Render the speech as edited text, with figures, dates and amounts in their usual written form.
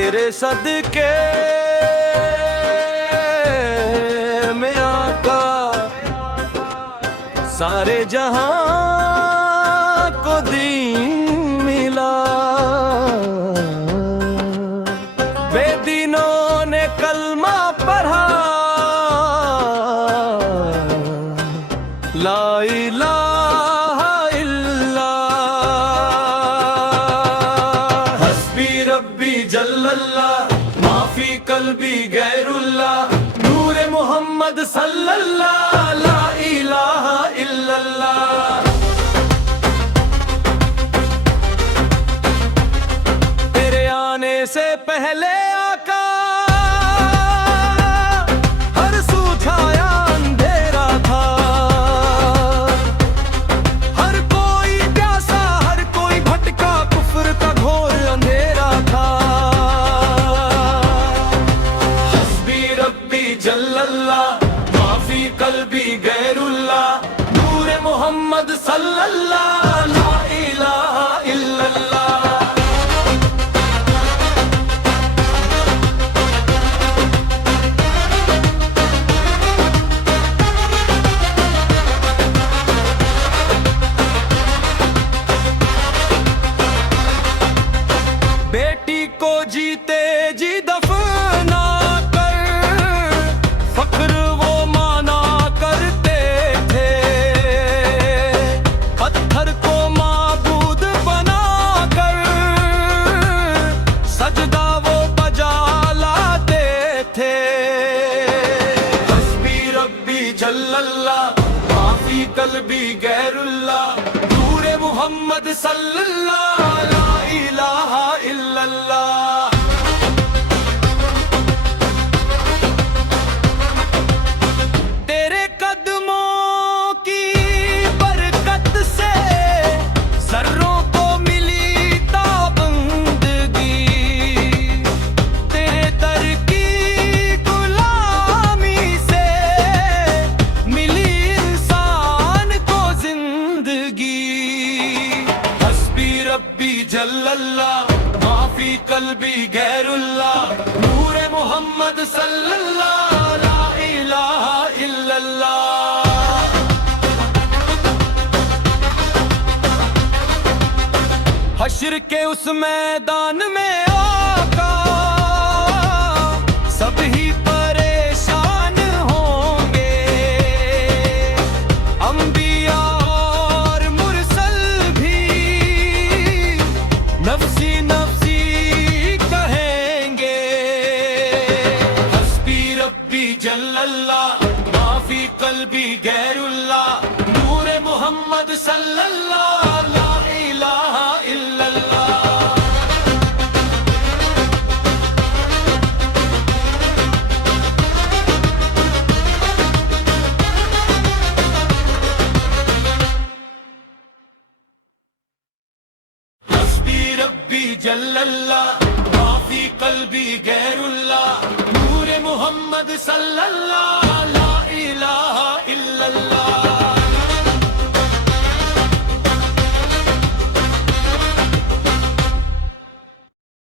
तेरे सदके में आका सारे जहां को दीन मिला। बेदीनों ने कलमा पढ़ा, ला इलाहा इल्लल्लाह। हस्बी रब्बी जल्लल्लाह, माफी कल्बी गैरुल्लाह, नूरे मोहम्मद सल्लल्लाह, ला इलाहा इल्लल्लाह। तेरे आने से पहले आका हर सू छाया अंधेरा था। हर कोई प्यासा, हर कोई भटका, कुफ्र का घोर अंधेरा था। हस्बी रब्बी जल्लल्लाह, माफी कल्बी गैरुल्लाह, नूरे मोहम्मद सल्लल्लाह, ला इलाहा इल्लल्लाह। बेटी को जीते जी दफना कर, फक्र वो माना करते थे। पत्थर को माबूद बना कर, सजदा वो बजा लाते थे। हस्बी रब्बी जल्लल्लाह, माफी कल्बी गैरुल्लाह, नूरे मोहम्मद सल्लल्लाह, ला इलाहा इल्लल्लाह। तेरे कदमों की बरकत से ज़र्रों को मिली ताबंदगी। तेरे दर की गुलामी से मिली इंसान को जिंदगी। हस्बी रब्बी जल्लल्लाह, माफी कल्बी गैरुल्लाह, नूरे मोहम्मद सल्लल्लाह, ला इलाहा इल्लल्लाह। हश्र के उस मैदान में आका सब ही परेशान होंगे। अंबिया और मुरसल भी नफ्सी नफ्सी कहेंगे। हस्बी रब्बी जल्लल्लाह, माफी कल्बी गैरुल्लाह, नूरे मोहम्मद सल्लल्लाह, ला इलाहा इल्लल्लाह। हस्बी रब्बी जल्लल्लाह, माफी कल्बी गैरुल्लाह, नूरे मोहम्मद सल्लल्लाह।